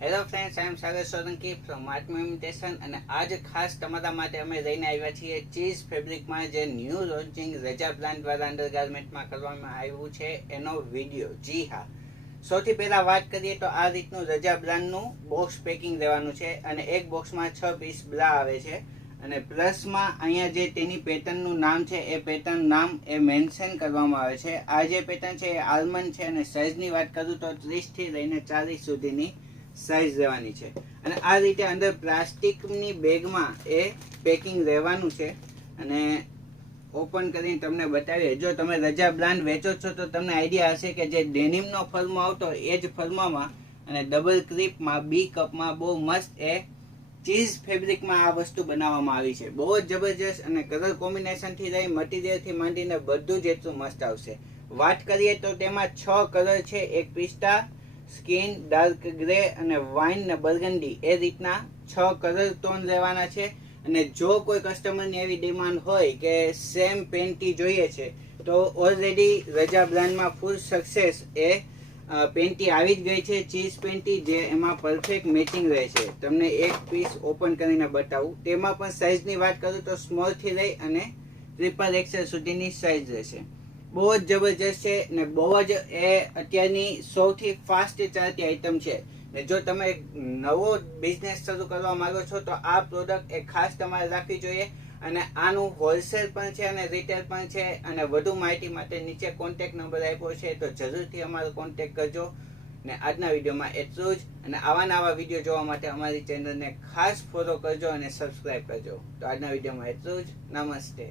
Hello friends, I am Sagar Solanki from Atma imitation અને આજ ખાસ તમારા માટે અમે લઈને આવ્યા છીએ ચીઝ ફેબ્રિકમાં જે ન્યૂ લોન્ચિંગ રજા બ્રાન્ડ દ્વારા અંડરગાર્મેન્ટમાં કરવામાં આવ્યું છે એનો વિડીયો. જી હા, સૌથી પહેલાં વાત કરીએ તો આ રીતનું રજા બ્રાન્ડનું બોક્સ પેકિંગ રહેવાનું છે અને એક બોક્સમાં 6 પીસ બ્રા આવે છે અને પ્લસમાં અહીંયા જે તેની પેટર્નનું નામ છે એ પેટર્ન નામ એ મેન્શન કરવામાં આવે છે. આ જે પેટર્ન છે એ આલ્મંડ છે અને સાઇઝની વાત કરું તો 30થી લઈને 40 સુધીની સાઇઝ રહેવાની છે અને આ રીતે અંદર પ્લાસ્ટિકની બેગમાં એ પેકિંગ રહેવાનું છે અને ઓપન કરીને તમને બતાવીએ. જો તમે રજા બ્રાન્ડ વેચો છો તો તમને આઈડિયા હશે કે જે ડેનિમનો ફર્મો આવતો એ જ ફર્મામાં અને ડબલ ક્લિપમાં બી કપમાં બહુ મસ્ત એ ચીઝ ફેબ્રિકમાં આ વસ્તુ બનાવવામાં આવી છે. બહુ જ જબરજસ્ત અને કલર કોમ્બિનેશનથી લઈ મટીરિયલથી માંડીને બધું જ એટલું મસ્ત આવશે. વાત કરીએ તો તેમાં 6 કલર છે. એક પિસ્તા, સ્કિન, ડાર્ક ગ્રે અને વાઇન ને બર્ગન્ડી એ રીતના 6 કલર ટોન રહેવાના છે. અને જો કોઈ કસ્ટમરની એવી ડિમાન્ડ હોય કે સેમ પેન્ટી જોઈએ છે તો ઓલરેડી રજા બ્રાન્ડમાં ફૂલ સક્સેસ એ પેન્ટી આવી જ ગઈ છે, ચીઝ પેન્ટી, જે એમાં પરફેક્ટ મેચિંગ રહે છે. તમને એક પીસ ઓપન કરીને બતાવું. તેમાં પણ સાઇઝની વાત કરું તો સ્મોલથી લઈ અને XXL સુધીની સાઇઝ રહેશે. બહુ જ જબરજસ્ત છે ને બહુ જ એ અત્યારની સૌથી ફાસ્ટ ચાલતી આઈટમ છે. ને જો તમે નવો બિઝનેસ શરૂ કરવા માંગો છો તો આ પ્રોડક્ટ એ ખાસ તમારે રાખવી જોઈએ. અને આનું હોલસેલ પણ છે અને રિટેલ પણ છે. અને વધુ માહિતી માટે નીચે કોન્ટેક્ટ નંબર આપ્યો છે તો જરૂરથી અમારો કોન્ટેક્ટ કરજો. ને આજના વિડીયોમાં એટલું જ. અને આવા વિડીયો જોવા માટે અમારી ચેનલને ખાસ ફોલો કરજો અને સબસ્ક્રાઈબ કરજો. તો આજના વિડીયોમાં એટલું જ. નમસ્તે.